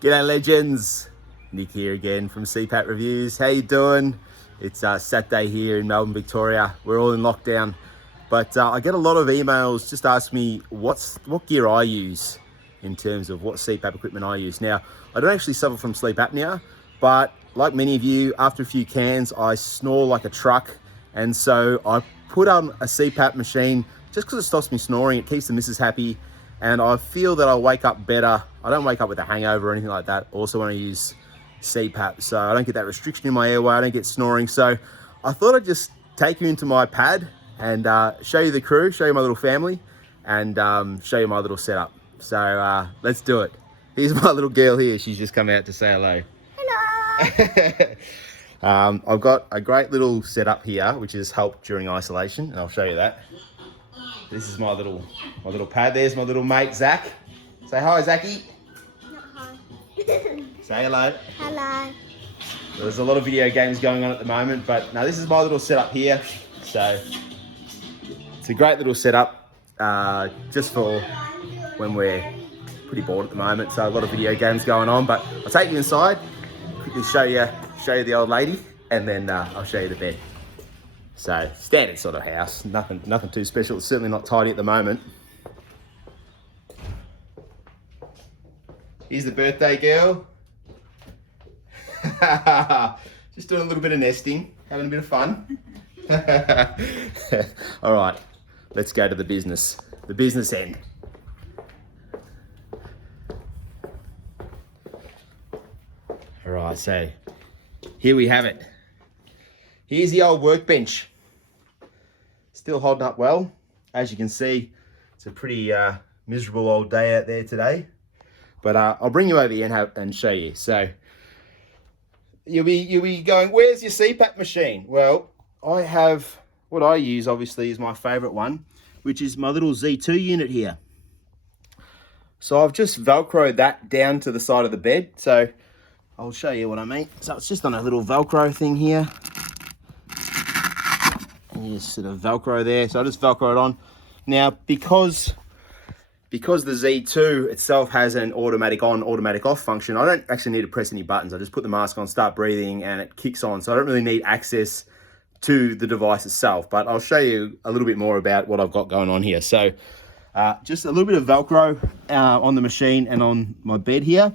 G'day legends, Nick here again from CPAP Reviews. How you doing? It's Saturday here in Melbourne, Victoria. We're all in lockdown, but I get a lot of emails just ask me what gear I use in terms of what CPAP equipment I use. Now, I don't actually suffer from sleep apnea, but like many of you, after a few cans, I snore like a truck, and so I put on a CPAP machine just because it stops me snoring. It keeps the missus happy, and I feel that I wake up better. I don't wake up with a hangover or anything like that. Also when I use CPAP, so I don't get that restriction in my airway, I don't get snoring. So I thought I'd just take you into my pad and show you the crew, show you my little family, and show you my little setup. So let's do it. Here's my little girl here. She's just come out to say hello. Hello. I've got a great little setup here, which has helped during isolation, and I'll show you that. This is my little pad. There's my little mate, Zach. Say hi, Zachy. Not hi. Say hello. Hello. There's a lot of video games going on at the moment, but no, this is my little setup here. So it's a great little setup just for when we're pretty bored at the moment. So a lot of video games going on, but I'll take you inside, quickly show you the old lady, and then I'll show you the bed. So standard sort of house, nothing too special. It's certainly not tidy at the moment. Here's the birthday girl. Just doing a little bit of nesting, having a bit of fun. All right, let's go to the business end. All right, so here we have it. Here's the old workbench. Still holding up well. As you can see, it's a pretty miserable old day out there today. But I'll bring you over here and show you. So you'll be going, where's your CPAP machine? Well, I have what I use, obviously, is my favorite one, which is my little Z2 unit here. So I've just Velcroed that down to the side of the bed. So I'll show you what I mean. So it's just on a little Velcro thing here. And you just sort of Velcro there. So I just Velcro it on. Now, because the Z2 itself has an automatic on, automatic off function, I don't actually need to press any buttons. I just put the mask on, start breathing, and it kicks on. So I don't really need access to the device itself, but I'll show you a little bit more about what I've got going on here. So just a little bit of Velcro on the machine and on my bed here.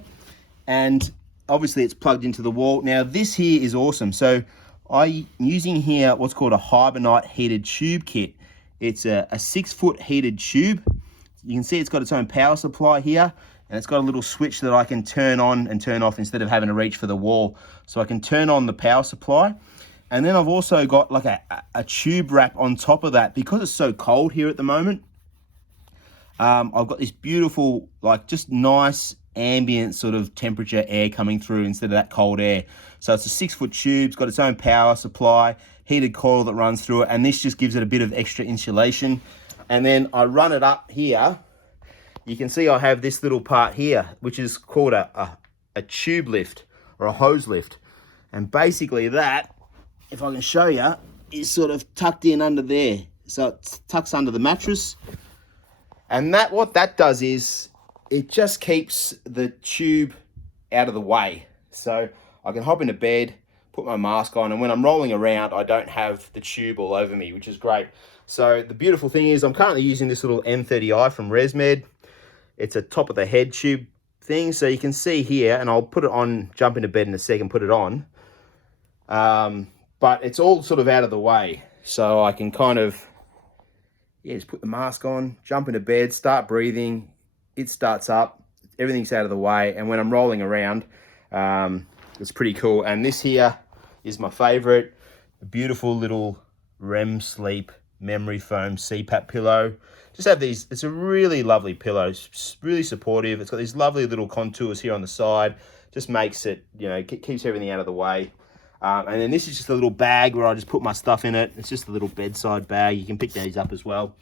And obviously it's plugged into the wall. Now this here is awesome. So I'm using here what's called a Hibernite heated tube kit. It's a 6-foot heated tube. You can see it's got its own power supply here, and it's got a little switch that I can turn on and turn off instead of having to reach for the wall. So I can turn on the power supply. And then I've also got like a tube wrap on top of that. Because it's so cold here at the moment, I've got this beautiful, like just nice ambient sort of temperature air coming through instead of that cold air. So it's a 6-foot tube, it's got its own power supply, heated coil that runs through it, and this just gives it a bit of extra insulation. And then I run it up here. You can see I have this little part here, which is called a tube lift or a hose lift. And basically that, if I can show you, is sort of tucked in under there. So it tucks under the mattress. And what that does is it just keeps the tube out of the way. So I can hop into bed, put my mask on, and when I'm rolling around, I don't have the tube all over me, which is great. So the beautiful thing is I'm currently using this little M30i from ResMed. It's a top of the head tube thing. So you can see here, and I'll put it on, jump into bed in a second, put it on. But it's all sort of out of the way. So I can kind of, just put the mask on, jump into bed, start breathing. It starts up, everything's out of the way. And when I'm rolling around, it's pretty cool. And this here is my favorite, a beautiful little REM sleep memory foam CPAP pillow. Just have these, it's a really lovely pillow, it's really supportive. It's got these lovely little contours here on the side, just makes it, keeps everything out of the way. And then this is just a little bag where I just put my stuff in it. It's just a little bedside bag. You can pick these up as well.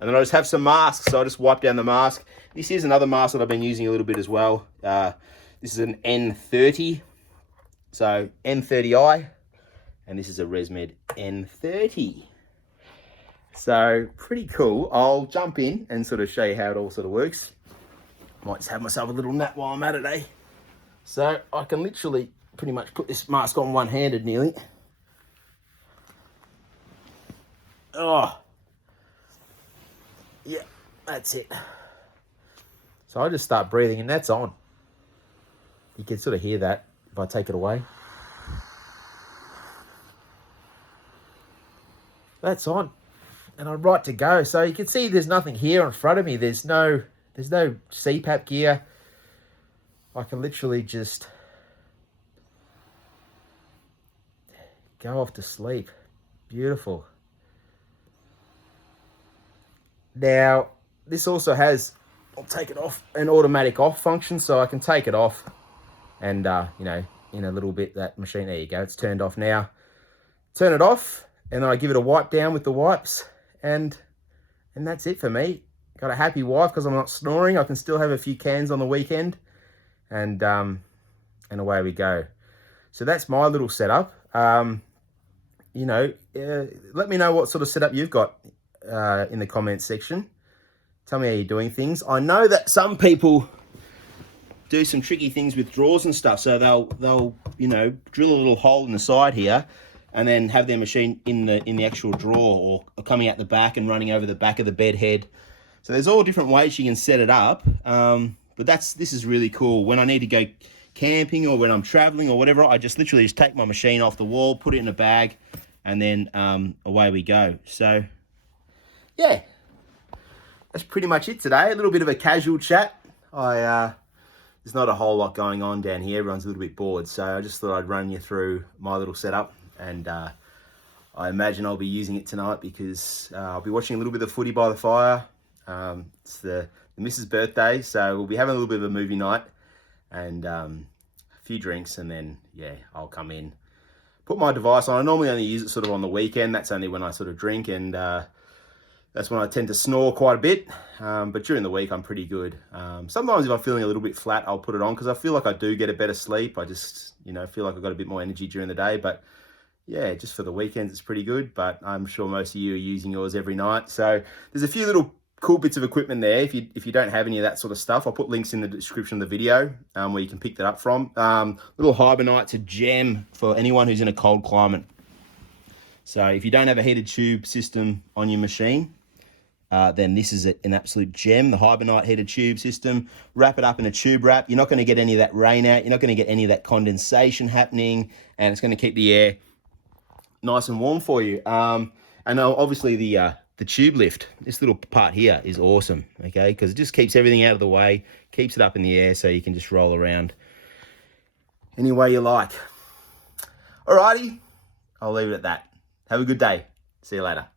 And then I just have some masks, so I just wipe down the mask. This is another mask that I've been using a little bit as well. This is an N30, so N30i, and this is a ResMed N30. So pretty cool. I'll jump in and sort of show you how it all sort of works. Might just have myself a little nap while I'm at it, eh? So I can literally pretty much put this mask on one-handed nearly. Oh, yeah, that's it. So I just start breathing and that's on. You can sort of hear that if I take it away. That's on. And I'm right to go. So you can see there's nothing here in front of me. There's no CPAP gear. I can literally just go off to sleep. Beautiful. Now, this also has, I'll take it off, an automatic off function, so I can take it off and, you know, in a little bit, that machine, there you go, it's turned off now. Turn it off, and then I give it a wipe down with the wipes, and that's it for me. Got a happy wife because I'm not snoring. I can still have a few cans on the weekend, and away we go. So that's my little setup. You know, let me know what sort of setup you've got in the comments section. Tell me how you're doing things. I know that some people do some tricky things with drawers and stuff. So they'll you know, drill a little hole in the side here and then have their machine in the actual drawer, or coming out the back and running over the back of the bed head. So there's all different ways you can set it up. But this is really cool. When I need to go camping or when I'm traveling or whatever, I just literally just take my machine off the wall, put it in a bag, and then away we go. So yeah, that's pretty much it today. A little bit of a casual chat. There's not a whole lot going on down here. Everyone's a little bit bored. So I just thought I'd run you through my little setup. And I imagine I'll be using it tonight because I'll be watching a little bit of footy by the fire. It's the missus' birthday, so we'll be having a little bit of a movie night and a few drinks, and then, yeah, I'll come in, put my device on. I normally only use it sort of on the weekend. That's only when I sort of drink, and that's when I tend to snore quite a bit. But during the week, I'm pretty good. Sometimes if I'm feeling a little bit flat, I'll put it on because I feel like I do get a better sleep. I just, you know, feel like I've got a bit more energy during the day. But yeah, just for the weekends, it's pretty good. But I'm sure most of you are using yours every night. So there's a few little cool bits of equipment there. If you don't have any of that sort of stuff, I'll put links in the description of the video where you can pick that up from. Little Hibernite's a gem for anyone who's in a cold climate. So if you don't have a heated tube system on your machine, then this is an absolute gem, the Hibernite heated tube system. Wrap it up in a tube wrap. You're not going to get any of that rain out. You're not going to get any of that condensation happening, and it's going to keep the air nice and warm for you. And obviously the tube lift, this little part here is awesome, okay? Because it just keeps everything out of the way, keeps it up in the air so you can just roll around any way you like. Alrighty, I'll leave it at that. Have a good day. See you later.